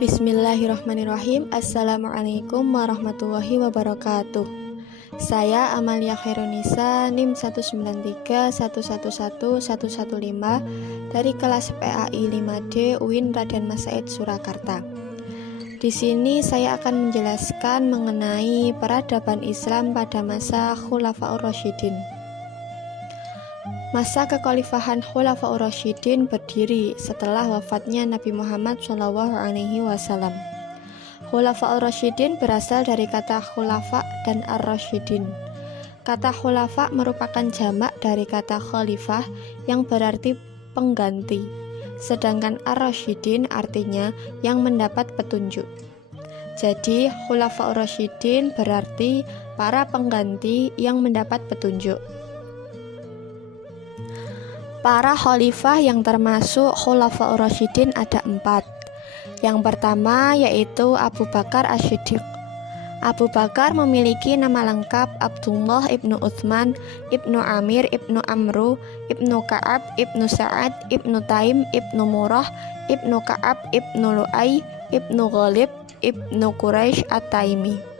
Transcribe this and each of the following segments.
Bismillahirrahmanirrahim. Assalamualaikum warahmatullahi wabarakatuh. Saya Amalia Khairunisa, NIM 193111115 dari kelas PAI 5D UIN Raden Mas Said Surakarta. Di sini saya akan menjelaskan mengenai peradaban Islam pada masa Khulafaur Rasyidin. Masa kekhalifahan Khulafaur Rasyidin berdiri setelah wafatnya Nabi Muhammad SAW. Khulafaur Rasyidin berasal dari kata khulafa dan ar-rasyidin. Kata khulafa merupakan jamak dari kata khalifah yang berarti pengganti, sedangkan ar-rasyidin artinya yang mendapat petunjuk. Jadi Khulafaur Rasyidin berarti para pengganti yang mendapat petunjuk. Para khalifah yang termasuk Khulafaur Rasyidin ada 4. Yang pertama yaitu Abu Bakar As-Siddiq. Abu Bakar memiliki nama lengkap Abdullah ibnu Utsman ibnu Amir ibnu Amru ibnu Ka'ab ibnu Sa'ad ibnu Taim ibnu Murrah ibnu Ka'ab ibnu Lu'ay ibnu Ghalib ibnu Quraisy At-Taimi.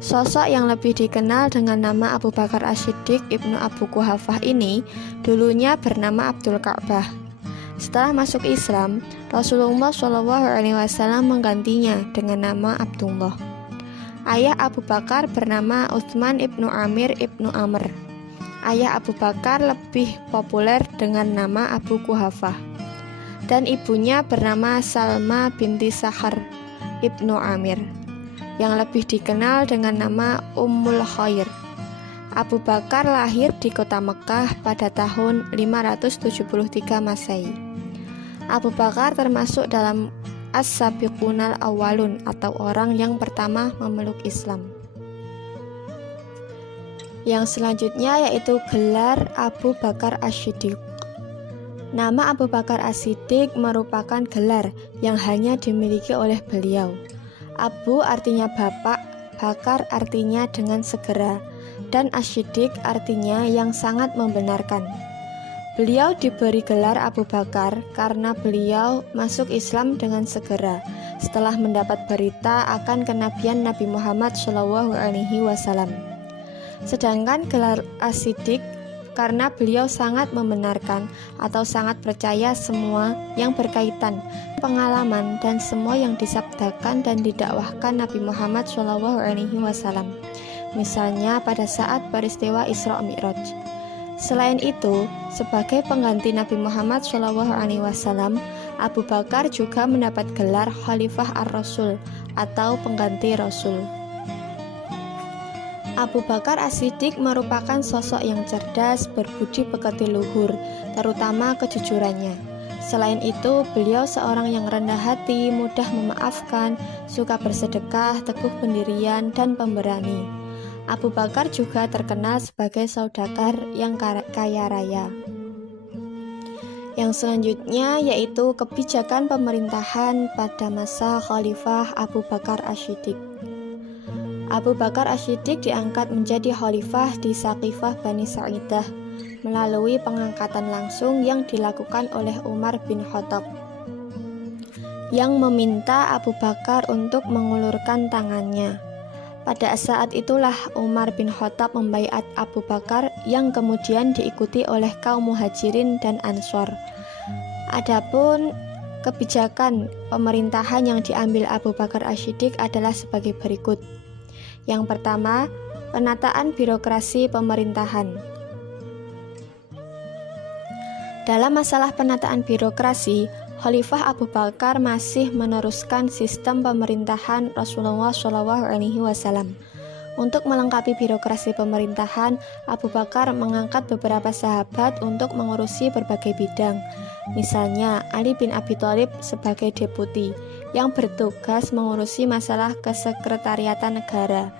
Sosok yang lebih dikenal dengan nama Abu Bakar As-Siddiq ibnu Abu Quhafah ini dulunya bernama Abdul Ka'bah. Setelah masuk Islam, Rasulullah SAW menggantinya dengan nama Abdullah. Ayah Abu Bakar bernama Utsman ibnu Amir ibnu Amr. Ayah Abu Bakar lebih populer dengan nama Abu Quhafah. Dan ibunya bernama Salma binti Sakhar ibnu Amir, yang lebih dikenal dengan nama Ummul Khair. Abu Bakar lahir di kota Mekah pada tahun 573 Masehi. Abu Bakar termasuk dalam As-Sabiqunal Awwalun atau orang yang pertama memeluk Islam. Yang selanjutnya yaitu gelar Abu Bakar As-Siddiq. Nama Abu Bakar As-Siddiq merupakan gelar yang hanya dimiliki oleh beliau. Abu artinya bapak, Bakar artinya dengan segera, dan As-Siddiq artinya yang sangat membenarkan. Beliau diberi gelar Abu Bakar karena beliau masuk Islam dengan segera setelah mendapat berita akan kenabian Nabi Muhammad SAW. Sedangkan gelar As-Siddiq karena beliau sangat membenarkan atau sangat percaya semua yang berkaitan pengalaman dan semua yang disabdakan dan didakwahkan Nabi Muhammad SAW, misalnya pada saat peristiwa Isra Mi'raj. Selain itu, sebagai pengganti Nabi Muhammad SAW, Abu Bakar juga mendapat gelar Khalifah Ar-Rasul atau pengganti Rasul. Abu Bakar As-Siddiq merupakan sosok yang cerdas, berbudi pekerti luhur, terutama kejujurannya. Selain itu, beliau seorang yang rendah hati, mudah memaafkan, suka bersedekah, teguh pendirian, dan pemberani. Abu Bakar juga terkenal sebagai saudagar yang kaya raya. Yang selanjutnya yaitu kebijakan pemerintahan pada masa Khalifah Abu Bakar As-Siddiq. Abu Bakar As-Siddiq diangkat menjadi khalifah di Saqifah Bani Sa'idah melalui pengangkatan langsung yang dilakukan oleh Umar bin Khattab, yang meminta Abu Bakar untuk mengulurkan tangannya. Pada saat itulah Umar bin Khattab membaiat Abu Bakar yang kemudian diikuti oleh kaum Muhajirin dan Ansor. Adapun kebijakan pemerintahan yang diambil Abu Bakar As-Siddiq adalah sebagai berikut. Yang pertama, penataan birokrasi pemerintahan. Dalam masalah penataan birokrasi, Khalifah Abu Bakar masih meneruskan sistem pemerintahan Rasulullah SAW. Untuk melengkapi birokrasi pemerintahan, Abu Bakar mengangkat beberapa sahabat untuk mengurusi berbagai bidang. Misalnya, Ali bin Abi Thalib sebagai deputi, yang bertugas mengurusi masalah kesekretariatan negara.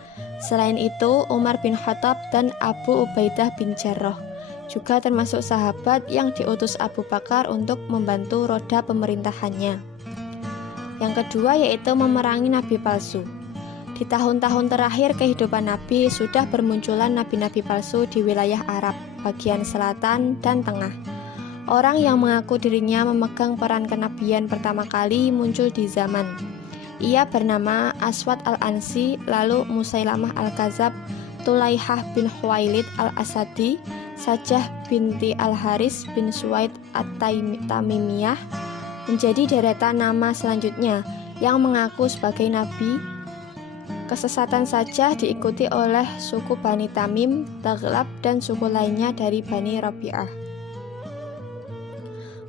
Selain itu, Umar bin Khattab dan Abu Ubaidah bin Jarrah juga termasuk sahabat yang diutus Abu Bakar untuk membantu roda pemerintahannya. Yang kedua yaitu memerangi nabi palsu. Di tahun-tahun terakhir kehidupan Nabi sudah bermunculan nabi-nabi palsu di wilayah Arab, bagian selatan dan tengah. Orang yang mengaku dirinya memegang peran kenabian pertama kali muncul di zaman Ia bernama Aswad al-Ansi, lalu Musailamah al-Kadzab, Tulaihah bin Khuwailid al-Asadi, Sajah binti al-Haris bin Suwaid at-Tamimiyah menjadi deretan nama selanjutnya yang mengaku sebagai nabi. Kesesatan Sajah diikuti oleh suku Bani Tamim, Taghlab, dan suku lainnya dari Bani Rabi'ah.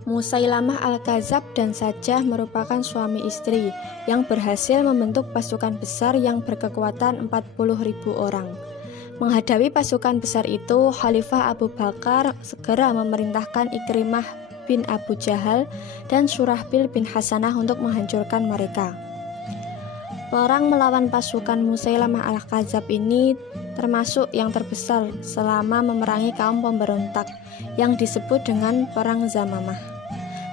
Musailamah al-Kadzab dan Sajah merupakan suami istri yang berhasil membentuk pasukan besar yang berkekuatan 40.000 orang. Menghadapi pasukan besar itu, Khalifah Abu Bakar segera memerintahkan Ikrimah bin Abu Jahal dan Surahbil bin Hasanah untuk menghancurkan mereka. Perang melawan pasukan Musailamah al-Kadzab ini termasuk yang terbesar selama memerangi kaum pemberontak yang disebut dengan Perang Zamamah.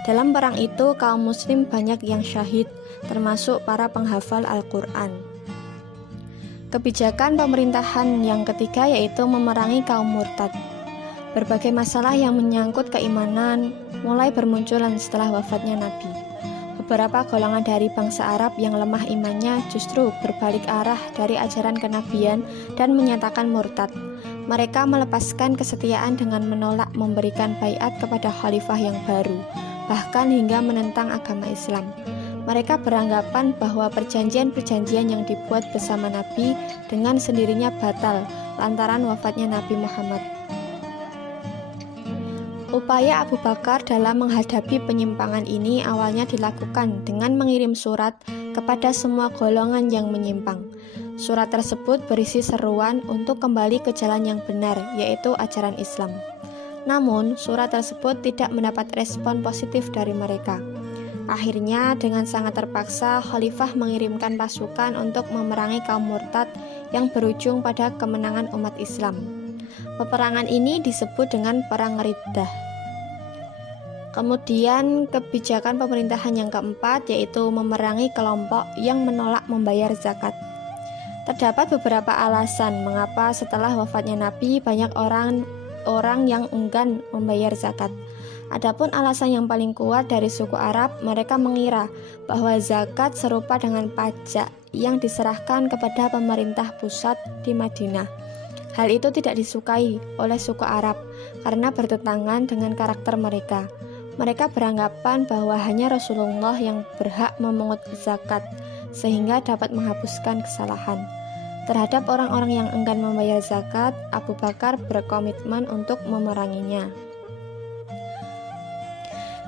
Dalam perang itu, kaum muslim banyak yang syahid, termasuk para penghafal Al-Quran. Kebijakan pemerintahan yang ketiga yaitu memerangi kaum murtad. Berbagai masalah yang menyangkut keimanan mulai bermunculan setelah wafatnya Nabi. Beberapa golongan dari bangsa Arab yang lemah imannya justru berbalik arah dari ajaran kenabian dan menyatakan murtad. Mereka melepaskan kesetiaan dengan menolak memberikan baiat kepada khalifah yang baru, bahkan hingga menentang agama Islam. Mereka beranggapan bahwa perjanjian-perjanjian yang dibuat bersama Nabi dengan sendirinya batal lantaran wafatnya Nabi Muhammad. Upaya Abu Bakar dalam menghadapi penyimpangan ini awalnya dilakukan dengan mengirim surat kepada semua golongan yang menyimpang. Surat tersebut berisi seruan untuk kembali ke jalan yang benar, yaitu ajaran Islam. Namun, surat tersebut tidak mendapat respon positif dari mereka. Akhirnya, dengan sangat terpaksa, Khalifah mengirimkan pasukan untuk memerangi kaum murtad yang berujung pada kemenangan umat Islam. Peperangan ini disebut dengan Perang Riddah. Kemudian, kebijakan pemerintahan yang keempat yaitu memerangi kelompok yang menolak membayar zakat. Terdapat beberapa alasan mengapa setelah wafatnya Nabi banyak orang yang enggan membayar zakat. Adapun alasan yang paling kuat dari suku Arab, mereka mengira bahwa zakat serupa dengan pajak yang diserahkan kepada pemerintah pusat di Madinah. Hal itu tidak disukai oleh suku Arab karena bertentangan dengan karakter mereka. Mereka beranggapan bahwa hanya Rasulullah yang berhak memungut zakat, sehingga dapat menghapuskan kesalahan. Terhadap orang-orang yang enggan membayar zakat, Abu Bakar berkomitmen untuk memeranginya.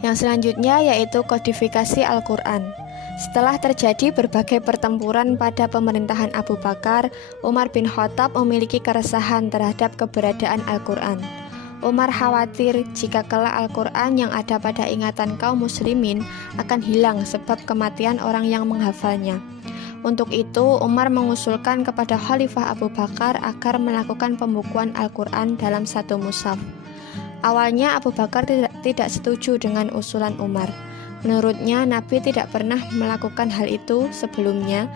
Yang selanjutnya yaitu kodifikasi Al-Quran. Setelah terjadi berbagai pertempuran pada pemerintahan Abu Bakar, Umar bin Khattab memiliki keresahan terhadap keberadaan Al-Quran. Umar khawatir jika kelak Al-Quran yang ada pada ingatan kaum muslimin akan hilang sebab kematian orang yang menghafalnya. Untuk itu, Umar mengusulkan kepada Khalifah Abu Bakar agar melakukan pembukuan Al-Quran dalam satu mushaf. Awalnya Abu Bakar tidak setuju dengan usulan Umar. Menurutnya Nabi tidak pernah melakukan hal itu sebelumnya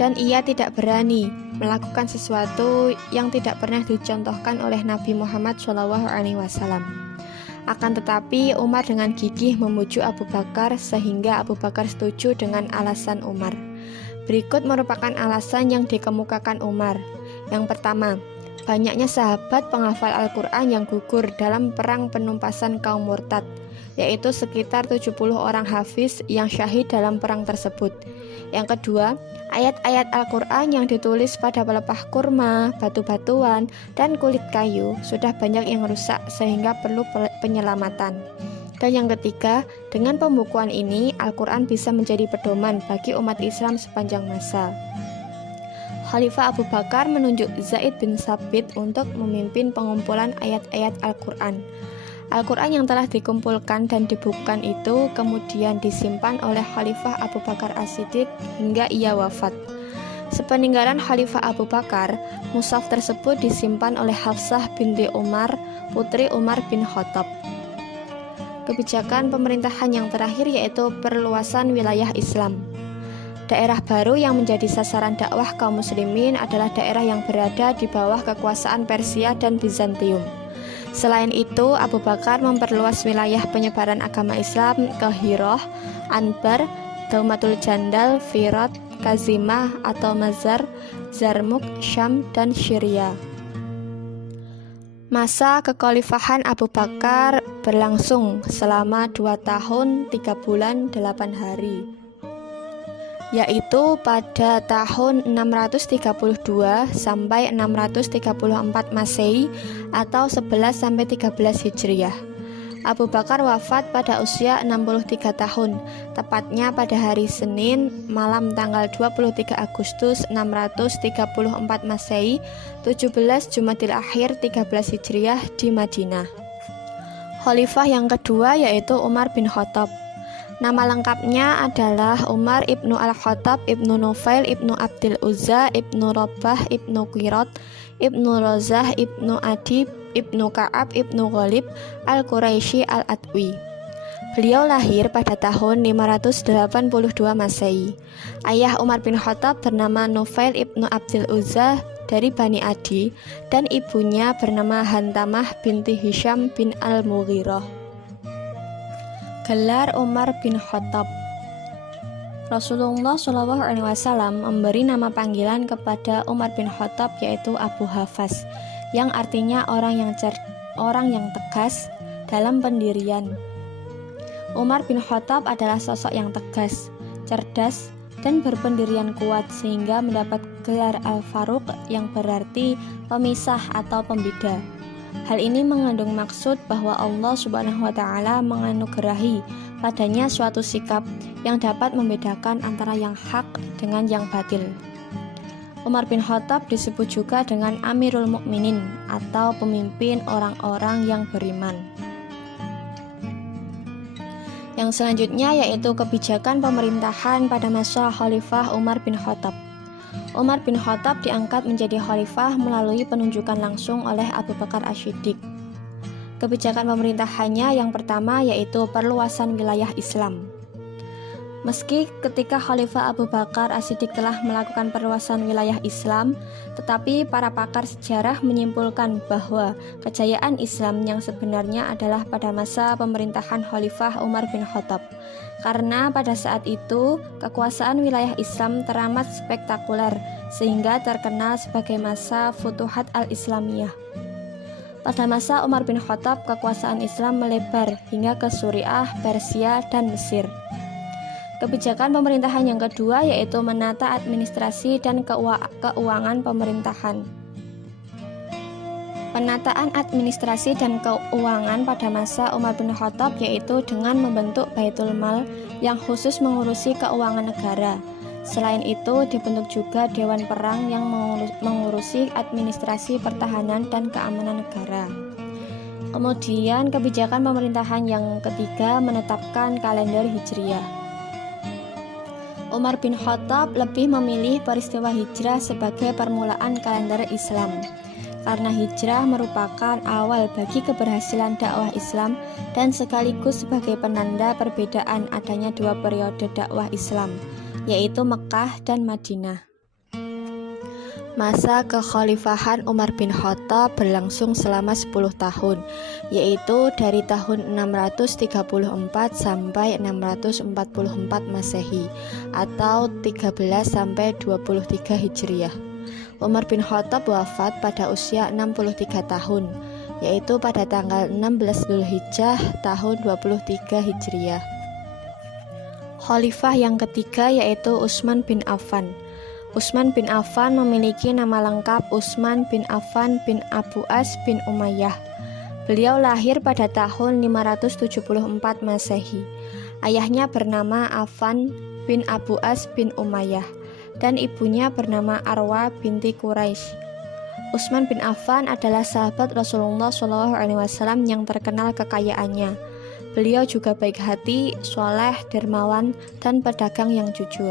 dan ia tidak berani melakukan sesuatu yang tidak pernah dicontohkan oleh Nabi Muhammad SAW. Akan tetapi Umar dengan gigih memujuk Abu Bakar sehingga Abu Bakar setuju dengan alasan Umar. Berikut merupakan alasan yang dikemukakan Umar. Yang pertama, banyaknya sahabat penghafal Al-Quran yang gugur dalam perang penumpasan kaum murtad, yaitu sekitar 70 orang hafiz yang syahid dalam perang tersebut. Yang kedua, ayat-ayat Al-Quran yang ditulis pada pelepah kurma, batu-batuan, dan kulit kayu sudah banyak yang rusak sehingga perlu penyelamatan. Dan yang ketiga, dengan pembukuan ini Al-Quran bisa menjadi pedoman bagi umat Islam sepanjang masa. Khalifah Abu Bakar menunjuk Zaid bin Tsabit untuk memimpin pengumpulan ayat-ayat Al-Quran. Al-Quran yang telah dikumpulkan dan dibukukan itu kemudian disimpan oleh Khalifah Abu Bakar As-Siddiq hingga ia wafat. Sepeninggalan Khalifah Abu Bakar, mushaf tersebut disimpan oleh Hafsah binti Umar, putri Umar bin Khattab. Kebijakan pemerintahan yang terakhir yaitu perluasan wilayah Islam. Daerah baru yang menjadi sasaran dakwah kaum muslimin adalah daerah yang berada di bawah kekuasaan Persia dan Bizantium. Selain itu, Abu Bakar memperluas wilayah penyebaran agama Islam ke Hirah, Anbar, Daumatul Jandal, Firat, Kazimah atau Mazar, Zarmuk, Syam, dan Syria. Masa kekhalifahan Abu Bakar berlangsung selama 2 tahun 3 bulan 8 hari, yaitu pada tahun 632 sampai 634 Masehi atau 11 sampai 13 Hijriah. Abu Bakar wafat pada usia 63 tahun, tepatnya pada hari Senin malam tanggal 23 Agustus 634 Masehi, 17 Jumadil Akhir 13 Hijriah di Madinah. Khalifah yang kedua yaitu Umar bin Khattab. Nama lengkapnya adalah Umar ibnu Al-Khattab ibnu Nufail ibnu Abdul Uzza ibnu Rabah ibnu Qirat ibnu Rozah ibnu Adib ibnu Ka'ab ibnu Ghalib Al-Quraisy Al-Adwi. Beliau lahir pada tahun 582 Masehi. Ayah Umar bin Khattab bernama Nufail ibnu Abdul Uzza dari Bani Adi, dan ibunya bernama Hantamah binti Hisham bin Al-Mughirah. Gelar Umar bin Khattab. Rasulullah SAW memberi nama panggilan kepada Umar bin Khattab yaitu Abu Hafs, yang artinya orang yang tegas dalam pendirian. Umar bin Khattab adalah sosok yang tegas, cerdas, dan berpendirian kuat sehingga mendapat gelar Al-Faruq yang berarti pemisah atau pembeda. Hal ini mengandung maksud bahwa Allah Subhanahu wa Ta'ala menganugerahi padanya suatu sikap yang dapat membedakan antara yang hak dengan yang batil. Umar bin Khattab disebut juga dengan Amirul Mukminin atau pemimpin orang-orang yang beriman. Yang selanjutnya yaitu kebijakan pemerintahan pada masa Khalifah Umar bin Khattab. Umar bin Khattab diangkat menjadi khalifah melalui penunjukan langsung oleh Abu Bakar As-Siddiq. Kebijakan pemerintahannya yang pertama yaitu perluasan wilayah Islam. Meski ketika Khalifah Abu Bakar As-Siddiq telah melakukan perluasan wilayah Islam, tetapi para pakar sejarah menyimpulkan bahwa kejayaan Islam yang sebenarnya adalah pada masa pemerintahan Khalifah Umar bin Khattab. Karena pada saat itu, kekuasaan wilayah Islam teramat spektakuler, sehingga terkenal sebagai masa Futuhat al-Islamiyah. Pada masa Umar bin Khattab, kekuasaan Islam melebar hingga ke Suriah, Persia, dan Mesir. Kebijakan pemerintahan yang kedua yaitu menata administrasi dan keuangan pemerintahan. Penataan administrasi dan keuangan pada masa Umar bin Khattab yaitu dengan membentuk Baitul Mal yang khusus mengurusi keuangan negara. Selain itu, dibentuk juga Dewan Perang yang mengurusi administrasi pertahanan dan keamanan negara. Kemudian, kebijakan pemerintahan yang ketiga menetapkan kalender Hijriah. Umar bin Khattab lebih memilih peristiwa hijrah sebagai permulaan kalender Islam, karena hijrah merupakan awal bagi keberhasilan dakwah Islam dan sekaligus sebagai penanda perbedaan adanya dua periode dakwah Islam, yaitu Mekah dan Madinah. Masa kekhalifahan Umar bin Khattab berlangsung selama 10 tahun, yaitu dari tahun 634 sampai 644 Masehi atau 13 sampai 23 Hijriah. Umar bin Khattab wafat pada usia 63 tahun, yaitu pada tanggal 16 Dzulhijjah tahun 23 Hijriah. Khalifah yang ketiga yaitu Utsman bin Affan. Utsman bin Affan memiliki nama lengkap Utsman bin Affan bin Abu As bin Umayyah. Beliau lahir pada tahun 574 Masehi. Ayahnya bernama Affan bin Abu As bin Umayyah dan ibunya bernama Arwa binti Quraisy. Utsman bin Affan adalah sahabat Rasulullah SAW yang terkenal kekayaannya. Beliau juga baik hati, soleh, dermawan, dan pedagang yang jujur.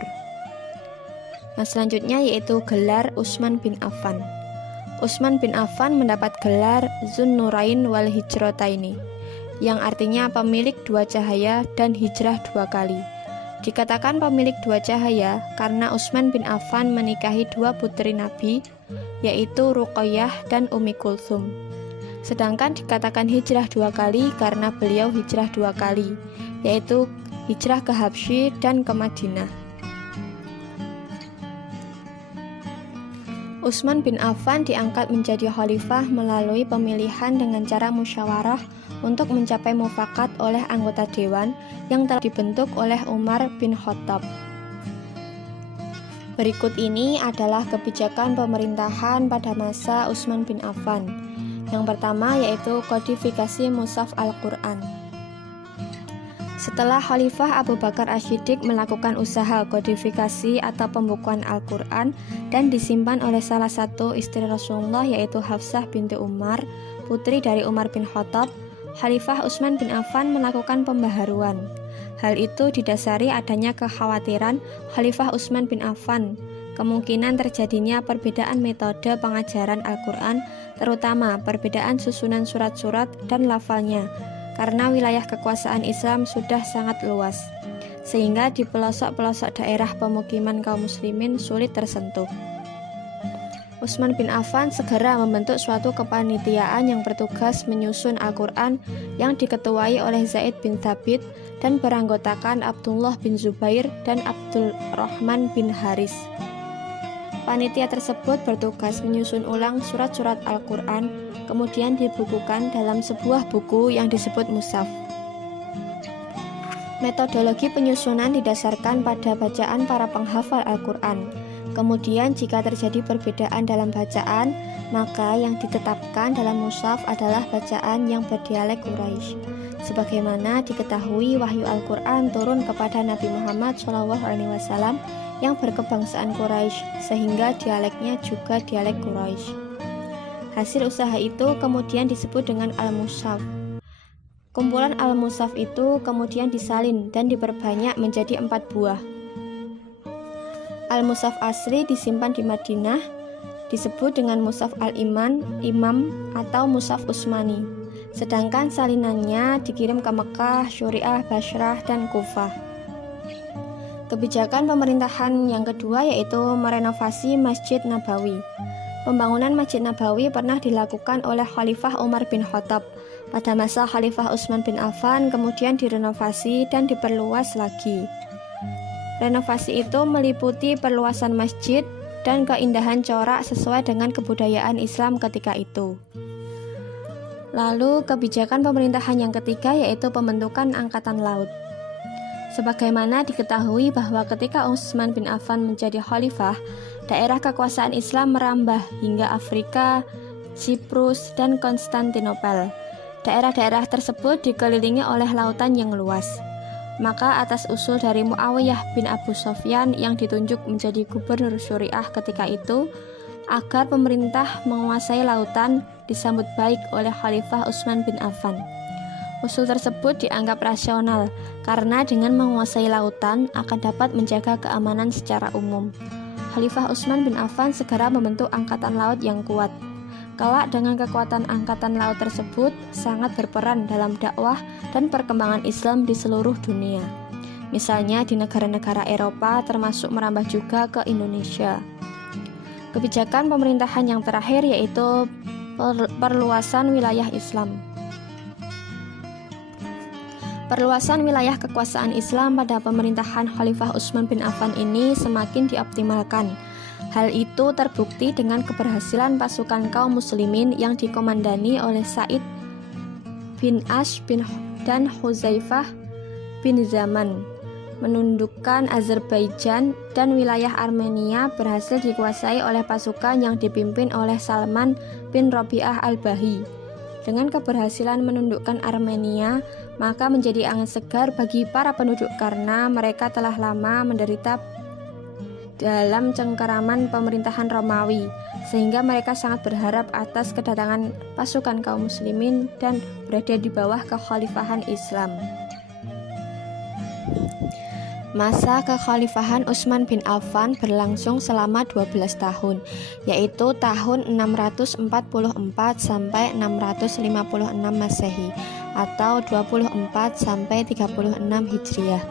Nah, selanjutnya yaitu gelar Utsman bin Affan. Utsman bin Affan mendapat gelar Zunnurain wal Hijrataini, yang artinya pemilik dua cahaya dan hijrah 2 kali. Dikatakan pemilik 2 cahaya karena Utsman bin Affan menikahi 2 putri Nabi, yaitu Ruqayyah dan Ummi Kulthum. Sedangkan dikatakan hijrah 2 kali karena beliau hijrah 2 kali, yaitu hijrah ke Habsyi dan ke Madinah. Utsman bin Affan diangkat menjadi khalifah melalui pemilihan dengan cara musyawarah untuk mencapai mufakat oleh anggota dewan yang telah dibentuk oleh Umar bin Khattab. Berikut ini adalah kebijakan pemerintahan pada masa Utsman bin Affan. Yang pertama yaitu kodifikasi mushaf Al-Quran. Setelah Khalifah Abu Bakar Asy-Syiddiq melakukan usaha kodifikasi atau pembukuan Al-Quran dan disimpan oleh salah satu istri Rasulullah yaitu Hafsah binti Umar, putri dari Umar bin Khattab, Khalifah Utsman bin Affan melakukan pembaharuan. Hal itu didasari adanya kekhawatiran Khalifah Utsman bin Affan kemungkinan terjadinya perbedaan metode pengajaran Al-Quran, terutama perbedaan susunan surat-surat dan lafalnya, karena wilayah kekuasaan Islam sudah sangat luas, sehingga di pelosok-pelosok daerah pemukiman kaum muslimin sulit tersentuh. Utsman bin Affan segera membentuk suatu kepanitiaan yang bertugas menyusun Al-Quran yang diketuai oleh Zaid bin Thabit dan beranggotakan Abdullah bin Zubair dan Abdurrahman bin Haris. Panitia tersebut bertugas menyusun ulang surat-surat Al-Quran, kemudian dibukukan dalam sebuah buku yang disebut mushaf. Metodologi penyusunan didasarkan pada bacaan para penghafal Al-Quran. Kemudian jika terjadi perbedaan dalam bacaan, maka yang ditetapkan dalam mushaf adalah bacaan yang berdialek Quraisy. Sebagaimana diketahui wahyu Al-Quran turun kepada Nabi Muhammad SAW yang berkebangsaan Quraisy, sehingga dialeknya juga dialek Quraisy. Hasil usaha itu kemudian disebut dengan Al-Mushaf. Kumpulan Al-Mushaf itu kemudian disalin dan diperbanyak menjadi 4 buah. Al-Mushaf asli disimpan di Madinah, disebut dengan Mushaf Al-Imam atau Mushaf Utsmani. Sedangkan salinannya dikirim ke Mekah, Syuriah, Basrah, dan Kufah. Kebijakan pemerintahan yang kedua yaitu merenovasi Masjid Nabawi. Pembangunan Masjid Nabawi pernah dilakukan oleh Khalifah Umar bin Khattab. Pada masa Khalifah Utsman bin Affan kemudian direnovasi dan diperluas lagi. Renovasi itu meliputi perluasan masjid dan keindahan corak sesuai dengan kebudayaan Islam ketika itu. Lalu kebijakan pemerintahan yang ketiga yaitu pembentukan Angkatan Laut. Sebagaimana diketahui bahwa ketika Utsman bin Affan menjadi khalifah, daerah kekuasaan Islam merambah hingga Afrika, Siprus, dan Konstantinopel. Daerah-daerah tersebut dikelilingi oleh lautan yang luas. Maka atas usul dari Muawiyah bin Abu Sufyan yang ditunjuk menjadi gubernur Syuriah ketika itu, agar pemerintah menguasai lautan disambut baik oleh Khalifah Utsman bin Affan. Usul tersebut dianggap rasional karena dengan menguasai lautan akan dapat menjaga keamanan secara umum. Khalifah Utsman bin Affan segera membentuk angkatan laut yang kuat. Kelak dengan kekuatan angkatan laut tersebut sangat berperan dalam dakwah dan perkembangan Islam di seluruh dunia. Misalnya di negara-negara Eropa termasuk merambah juga ke Indonesia. Kebijakan pemerintahan yang terakhir yaitu perluasan wilayah Islam. Perluasan wilayah kekuasaan Islam pada pemerintahan Khalifah Utsman bin Affan ini semakin dioptimalkan. Hal itu terbukti dengan keberhasilan pasukan kaum muslimin yang dikomandani oleh Sa'id bin Ash dan Hudzaifah bin Zaman menundukkan Azerbaijan dan wilayah Armenia berhasil dikuasai oleh pasukan yang dipimpin oleh Salman bin Rabi'ah al-Bahi. Dengan keberhasilan menundukkan Armenia, maka menjadi angin segar bagi para penduduk karena mereka telah lama menderita dalam cengkeraman pemerintahan Romawi, sehingga mereka sangat berharap atas kedatangan pasukan kaum muslimin dan berada di bawah kekhalifahan Islam. Masa kekhalifahan Utsman bin Affan berlangsung selama 12 tahun, yaitu tahun 644 sampai 656 Masehi atau 24 sampai 36 Hijriah.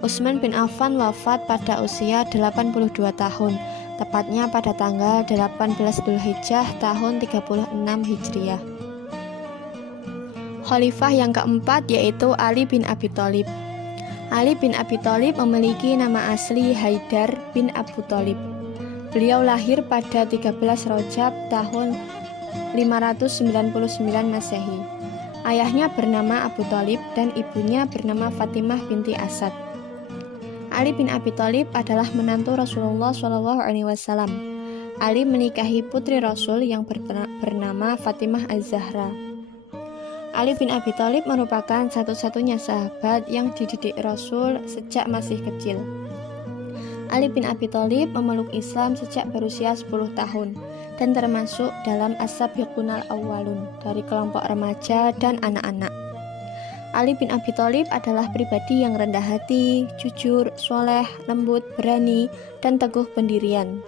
Utsman bin Affan wafat pada usia 82 tahun, tepatnya pada tanggal 18 Dzulhijjah tahun 36 Hijriah. Khalifah yang keempat yaitu Ali bin Abi Thalib. Ali bin Abi Thalib memiliki nama asli Haidar bin Abu Thalib. Beliau lahir pada 13 Rajab tahun 599 Masehi. Ayahnya bernama Abu Thalib dan ibunya bernama Fatimah binti Asad. Ali bin Abi Thalib adalah menantu Rasulullah SAW. Ali menikahi putri Rasul yang bernama Fatimah Az-Zahra. Ali bin Abi Thalib merupakan satu-satunya sahabat yang dididik Rasul sejak masih kecil. Ali bin Abi Thalib memeluk Islam sejak berusia 10 tahun dan termasuk dalam as-sabiqunal awwalun dari kelompok remaja dan anak-anak. Ali bin Abi Thalib adalah pribadi yang rendah hati, jujur, soleh, lembut, berani, dan teguh pendirian.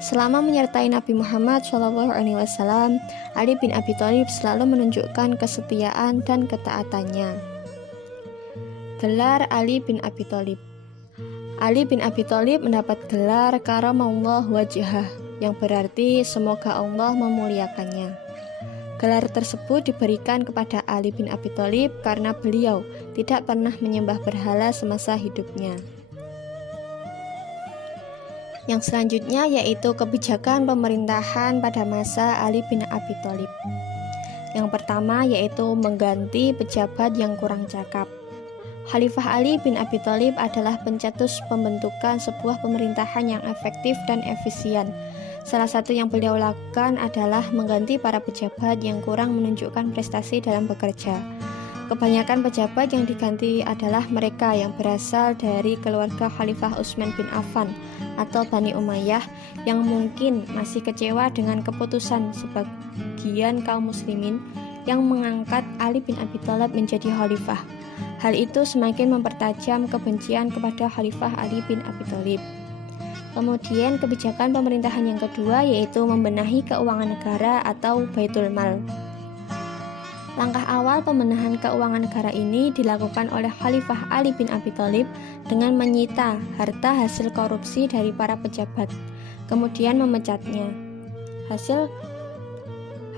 Selama menyertai Nabi Muhammad SAW, Ali bin Abi Thalib selalu menunjukkan kesetiaan dan ketaatannya. Gelar Ali bin Abi Thalib. Ali bin Abi Thalib mendapat gelar Karamallahu wajhah, yang berarti semoga Allah memuliakannya. Gelar tersebut diberikan kepada Ali bin Abi Thalib karena beliau tidak pernah menyembah berhala semasa hidupnya. Yang selanjutnya yaitu kebijakan pemerintahan pada masa Ali bin Abi Thalib. Yang pertama yaitu mengganti pejabat yang kurang cakap. Khalifah Ali bin Abi Thalib adalah pencetus pembentukan sebuah pemerintahan yang efektif dan efisien. Salah satu yang beliau lakukan adalah mengganti para pejabat yang kurang menunjukkan prestasi dalam bekerja. Kebanyakan pejabat yang diganti adalah mereka yang berasal dari keluarga Khalifah Utsman bin Affan atau Bani Umayyah yang mungkin masih kecewa dengan keputusan sebagian kaum muslimin yang mengangkat Ali bin Abi Thalib menjadi khalifah. Hal itu semakin mempertajam kebencian kepada Khalifah Ali bin Abi Thalib. Kemudian kebijakan pemerintahan yang kedua yaitu membenahi keuangan negara atau Baitul Mal. Langkah awal pembenahan keuangan negara ini dilakukan oleh Khalifah Ali bin Abi Thalib dengan menyita harta hasil korupsi dari para pejabat, kemudian memecatnya.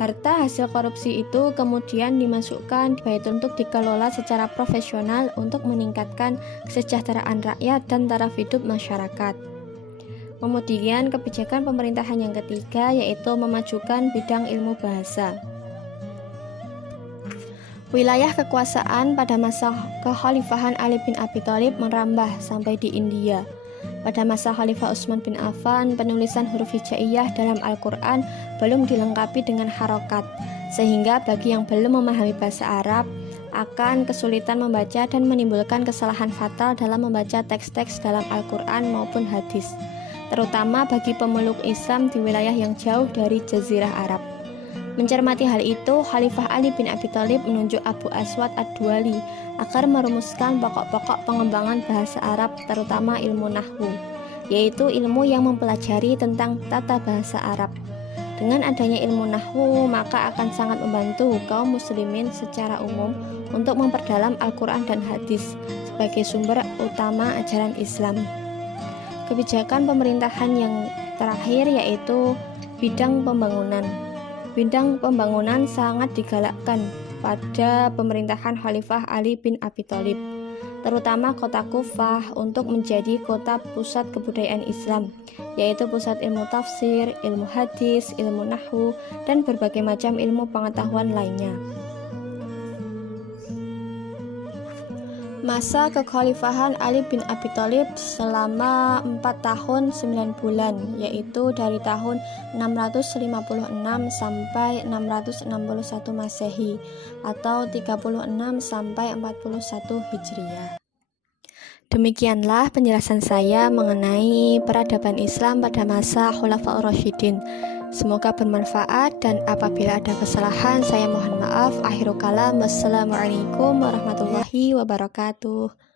Harta hasil korupsi itu kemudian dimasukkan di Baitul untuk dikelola secara profesional untuk meningkatkan kesejahteraan rakyat dan taraf hidup masyarakat. Kemudian kebijakan pemerintahan yang ketiga yaitu memajukan bidang ilmu bahasa. Wilayah kekuasaan pada masa kekhalifahan Ali bin Abi Thalib merambah sampai di India. Pada masa Khalifah Utsman bin Affan, penulisan huruf hijaiyah dalam Al-Quran belum dilengkapi dengan harokat, sehingga bagi yang belum memahami bahasa Arab akan kesulitan membaca dan menimbulkan kesalahan fatal dalam membaca teks-teks dalam Al-Quran maupun hadis, terutama bagi pemeluk Islam di wilayah yang jauh dari Jazirah Arab. Mencermati hal itu, Khalifah Ali bin Abi Thalib menunjuk Abu Aswad Ad-Duwali agar merumuskan pokok-pokok pengembangan bahasa Arab, terutama ilmu nahwu, yaitu ilmu yang mempelajari tentang tata bahasa Arab. Dengan adanya ilmu nahwu, maka akan sangat membantu kaum muslimin secara umum untuk memperdalam Al-Quran dan hadis sebagai sumber utama ajaran Islam. Kebijakan pemerintahan yang terakhir yaitu bidang pembangunan. Bidang pembangunan sangat digalakkan pada pemerintahan Khalifah Ali bin Abi Thalib, terutama kota Kufah untuk menjadi kota pusat kebudayaan Islam, yaitu pusat ilmu tafsir, ilmu hadis, ilmu nahwu, dan berbagai macam ilmu pengetahuan lainnya. Masa kekhalifahan Ali bin Abi Thalib selama 4 tahun 9 bulan, yaitu dari tahun 656 sampai 661 Masehi atau 36 sampai 41 Hijriah. Demikianlah penjelasan saya mengenai peradaban Islam pada masa Khulafaur Rasyidin. Semoga bermanfaat dan apabila ada kesalahan saya mohon maaf. Akhirul kalam. Wassalamualaikum warahmatullahi wabarakatuh.